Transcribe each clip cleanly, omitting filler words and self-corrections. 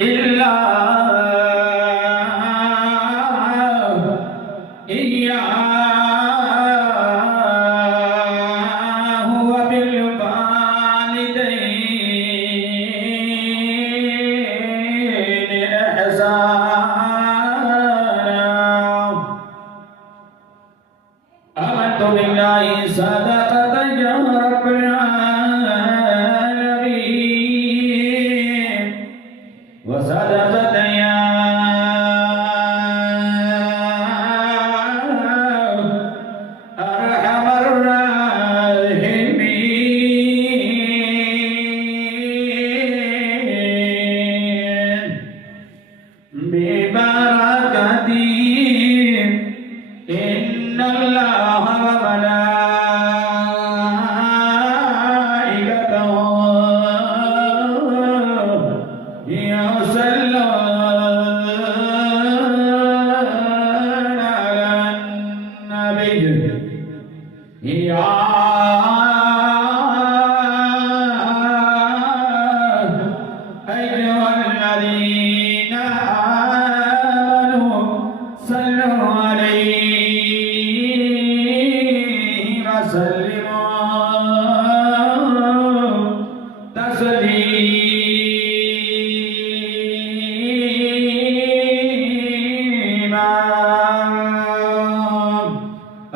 इल्ला इय्याहु व बिल वालिदैनि इहसाना आमन्तु बिल्लाहि सदक़त या रब्बल आलमीन व सदक़त या अरहमर राहिमीन बिबरकती इन्नल्लाह व मलाइकतहु युसल्लूना अलन नबी या अय्युहल्लज़ीना आमनू सल्लू अलैहि व सल्लिमू तस्लीमा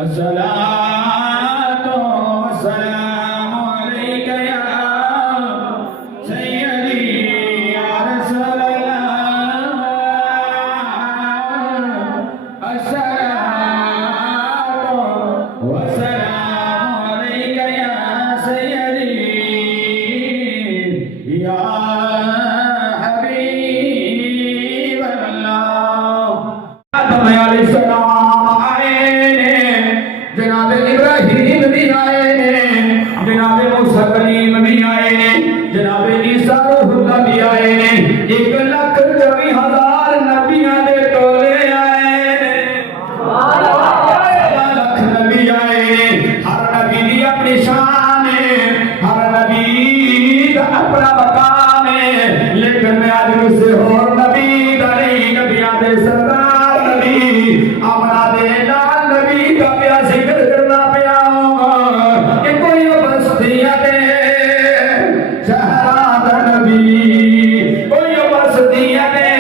अस्सलातु वस्सलामु अलैका या सय्यदी या रसूलल्लाह अस्सलातु वस्सलामु अलैका या सय्यदी या हबीबल्लाह। आदम अलैहिस्सलाम आए ने, जनाब इब्राहीम भी आए ने, जनाब मूसा कलीम भी आए ने, जनाब ईसा रूहुल्लाह भी आए ने। 1,24,000 नबियां दे टोले आए ने, 1,00,000 नबी आए ने। हर नबी दी अपनी शान है, हर नबी दा अपना मकाम है, लेकिन मैं आज किसी होर नबी दा नहीं, नबियां दे सरदार नबी अपना दे नाल नबी का प्या जिक्र करना पिया कि कोई बस्तियां दे शहरा दा नबी, कोई बस्तियां दे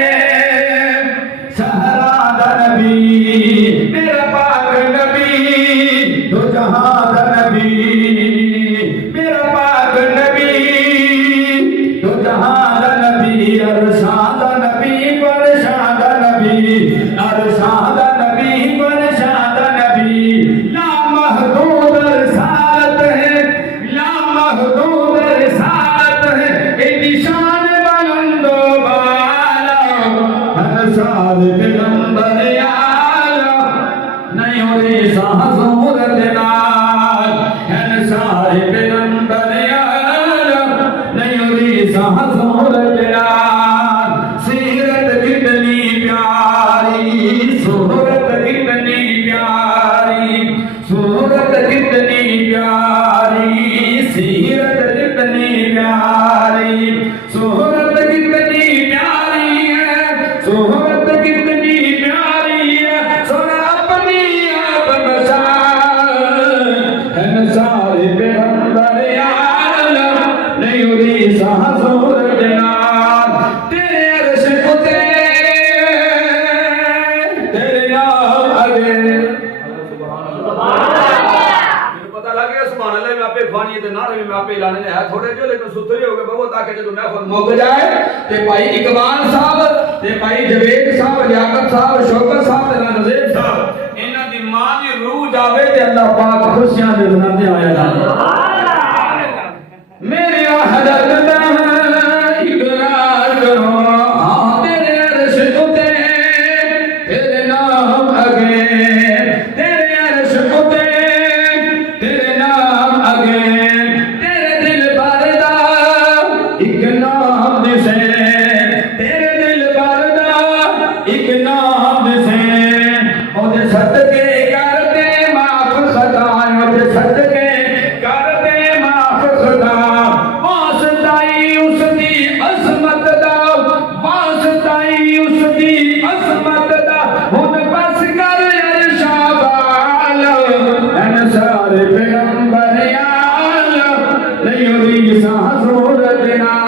शहरा दा नबी, मेरा पाक नबी दो जहां दा नबी, मेरा पाक नबी दो जहां दा नबी, अरशां दा नबी परशां दा नबी, अरशां दा नबी परशां दा नबी। ला महदूद रिसालत है, ला महदूद रिसालत है, इनकी शान बुलंदो बाला, हर पैगंबर आला नहीं होती सहसूरत नाल, हर सारे पैगंबर आला नहीं होती सहसूरत नाल। सीरत कितनी प्यारी, सूरत कितनी प्यारी, सूरत कितनी प्यारी, सीरत कितनी प्यारी, सूरत कितनी प्यारी है, सूरत कितनी प्यारी है, सोना अपनी आप बसा सारे पैगंबर आला नहीं हुई सहसूरत नाल। तेरे अर्श को तेरे नाम आगे पता लग गया सुभान अल्लाह में आपे फानी ते नारे में आपे लाने है थोड़े जो, लेकिन सुथरे हो गए बहुत ताकि जो महफिल मुक जाए ते भाई इकबाल साहब ते भाई जवेद साहब, लियाकत साहब, शौकत साहब ते नज़ीर साहब, इन्हां दी मां दी रूह जावे ते अल्लाह पाक खुशियां दे बनाते आया ना। मेरे वहदत दा इकरार करो, हाँ तेरे अर्श को तेरे नाम आगे, तेरे अर्श को तेरे नाम आगे, तेरे दिल भरदा एक नाम से, तेरे दिल भरदा एक नाम से, ओदे सदके करते माफ खताएं, ओदे सदके करते माफ खता, वास्ताई ਉਹਦੀ ਜਿਸਾ ਹਜ਼ੂਰ ਦੇ ਨਾਲ